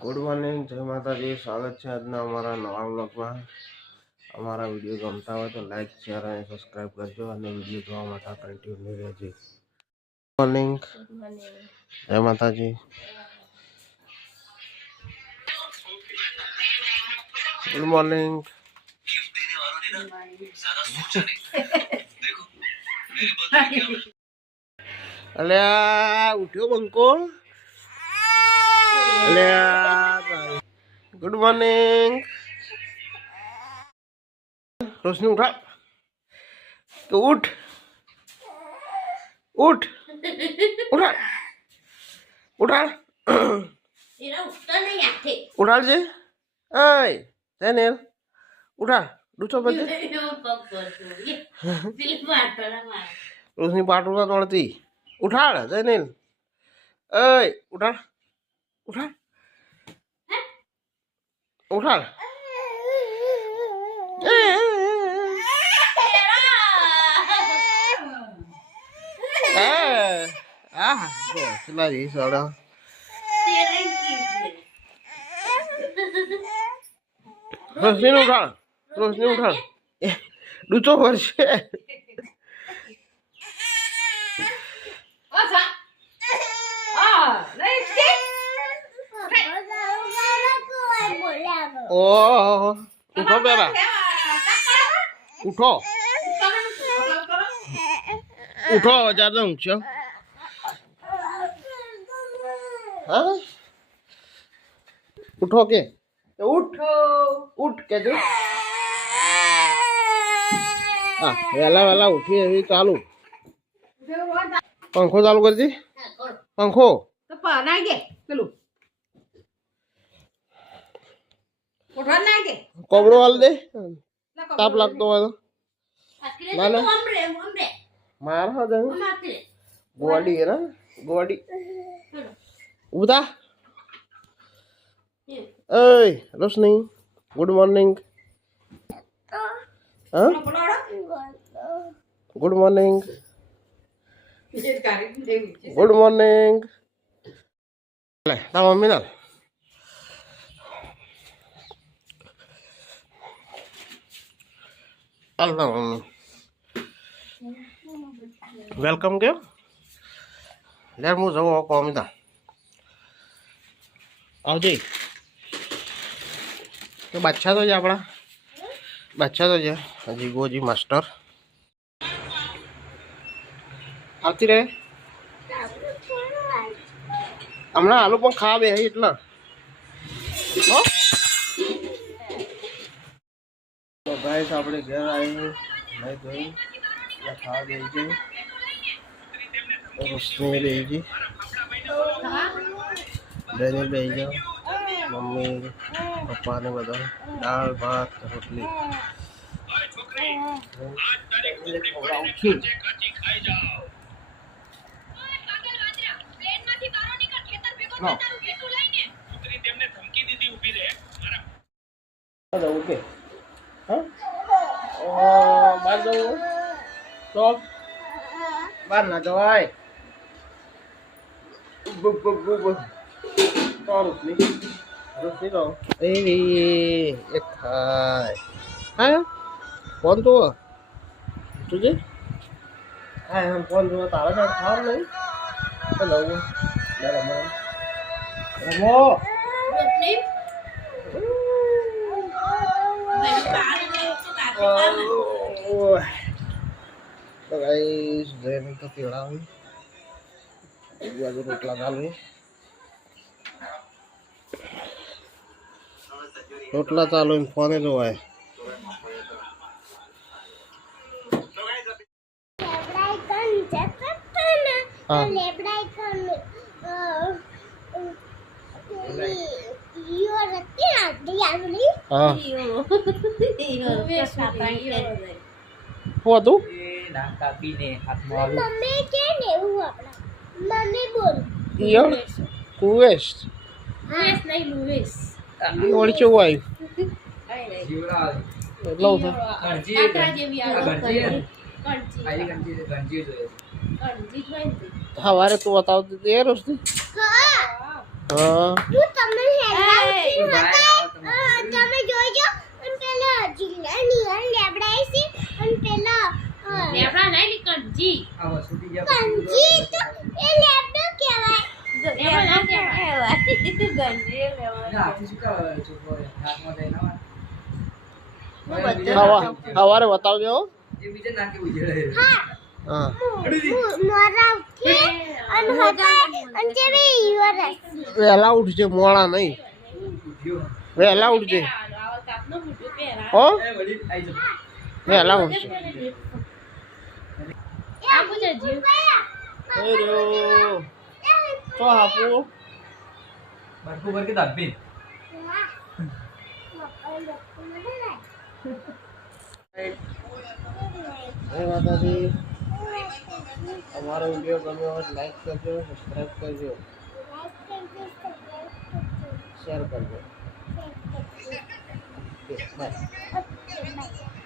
Good morning, જય માતાજી. સ્વાગત છે આજના અમારા નવા બ્લોગમાં. અમારા વિડીયો ગમતા હોય તો લાઈક, શેર અને સબસ્ક્રાઈબ કરજો અને વિડીયો જોવા માટે કન્ટિન્યુ રહેજો. મોર્નિંગ, જય માતાજી. Good morning. અલ્યા ઉઠ્યો બંકો. Good morning. રોશની ઉઠા તો ઉઠ ઉઠ ઉઠા ઉઠા ઉઠાડજે. અય જેનેલ ઉઠા ડૂચો બજે. રોશની પાટું ના તોડતી. ઉઠાડ જેનેલ. અય ઉઠાડ ઉઠાડ ઉઠાડ. કેટલા રી સાડા રોશની ઉઠાડ. રોશની ઉઠાડ. ડૂચો ભરશે. ઓહ ઉઠો પેલા ઉઠો ઉઠો જ્યાદા ઊંચો. હા ઉઠો કે ઉઠ ઉઠ કે જો. હા વહેલા વહેલા ઉઠી એવી ચાલુ. પંખો ચાલુ કરી દી. પંખો કોબડો હાલ દે. તાપ લાગતો હોય તો માર હા દે. ગોડી હે ગોડી ઉદા. અય રોશની ગુડ મોર્નિંગ. હા ગુડ મોર્નિંગ. Good morning. લે તા મમ્મી ના અલ્લાહ મમ્મી વેલકમ કે લે હું જવું કોમિતા આવજે. તો બાદશાહ તો છે આપણા. બાદશાહ તો છે હજી ગોજી માસ્ટર આવતી રહે. હમણાં આલુ પણ ખાવા બે એટલે તો ગાઈસ આપણે ઘેર આવીને નહીં ધોઈ ખાવા દે છે. રોશની રહી છે. બેને બેસી જાઓ. મમ્મી પપ્પાને બધા દાળ ભાત રોટલી ખવડાવું છું. ઓકે હા બહાર જવું તો બહાર ના જવાય. રોશની રોશની તો એ એક ખાય. હા ફોન તો તુજે હા એમ ફોન જોવા તારા સાથે ખાવ નહીં તો નવું રમો રમો. તો ગાઈસ જઈને તો પીવડાવી બાજુ રોટલા ચાલુ. રોટલા ચાલુ ફોને જોવાય. સવારે તું બતાવતી હતી એ રોશની. હા પંજી આ વસુટી ગયા પંજી તો એ લેબડો કહેવાય. એમાં ના કહેવાય ગંજી લેવા હાથી શું કાવે છોકરો હાથમાં લઈને આવવાનો. હું બધું સવારે બતાવજો હો. એ બીજે નાકે ઉજળે હા હા મોરા ઉઠી અને હતા અને જે બે ઈવરસ વહેલા ઉઠજે મોડા નહીં ઉઠ્યો વહેલા ઉઠજે આવા કાપનો ફૂટ્યો પહેરા હો એ વળી આઈ જા વહેલા ઉઠજે આપો જજી એ રહ્યો તો આપું બરકુ બરકે દાબી એ માતાજી અમારો વિડીયો ગમ્યો હોય લાઈક કરજો સબસ્ક્રાઈબ કરજો શેર કરજો ઓકે બાય Okay, bye.